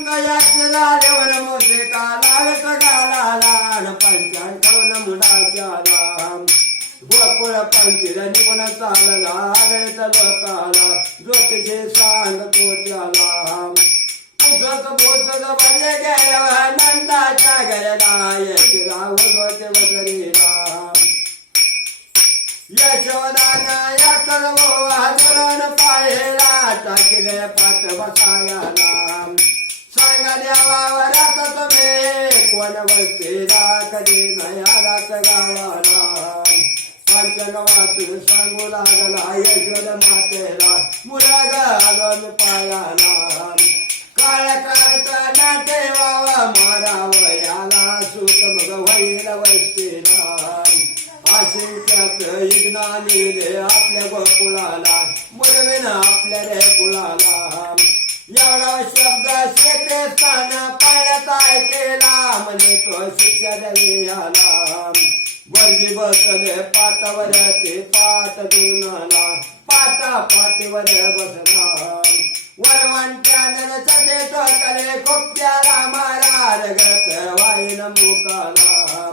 गयावर मोठे काला गाला पंचांकवन मुलाच्या गोकुळ पंचीर निघून चालला आगळीत लोकाला ज्योतिषे सांगतो त्याला पुसत बोसत बरे गेल्या नंदाच्या घरला यशराव गोते वसरीला यशोदान या सर्व आदरण पाहेला टाकले पाठ बसायाला सांगा देवावरात तुम्ही कोण वस्तीला कधी नाही आलात गावाला पंचगवातून सांगू लागला यशोद मातेला मुला घालून पायाला काळ्या काळचा नाटे वावा मारावयाला सुत मग होईल वस्तीला आशिंक्यात यज्ञानीले आपल्या गोकुळाला मुलवेन आपल्या रे कुळाला एवढा शब्द श्रीकृष्ण पाळ्यात ऐकेला म्हणे तो शिष्य देवियाला वर्गी बसले पाटावर ते पाट दुनाला पाटा पाटीवर बसला वरवंट्यानं चटे टोकले खोक्याला मारा रगत वाईन मुकाला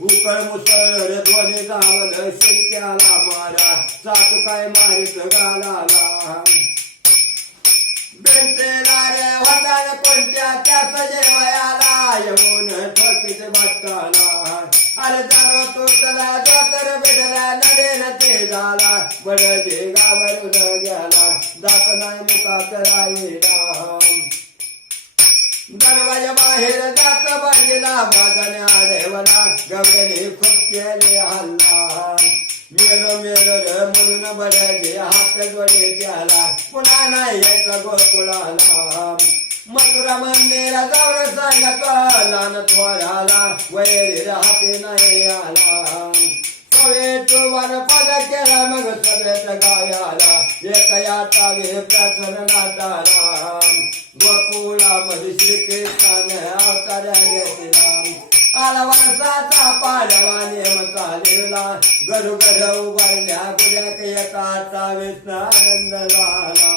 उकळ मुसळ ध्वनी धावल शिंक्याला मारा चाटू काय मारित गालाला बेंतेला रे होताल कोणत्या त्याच जेवयाला येऊन ठोकीत बट्टाला अरे जाणो तुटला जोतर बिडला नडेन ते झाला बडजे गावरून गेला जात नाही मुखात राहिला दरवाजा बाहेर जात बाजीला बाजाने आडेवला गवळी खूप केले हल्ला मेलो मेलो रे म्हणून बडजे हात जोडे त्याला पुन्हा नाही यायचा गोकुळाला मथुरा मंदिरा जाऊन सांगत थोराला वैर हाती नाही आला सवेटूवर पद केला मग सगळ्यात गायाला एकया टावे प्रसन्न नाटाला गोकुळामध्ये श्रीकृष्णाने अवतार घेतला आला वरसाचा पाडवा नेम चालेला गरुगर उभारल्या गुड्याक एका टावेचा आनंद झाला.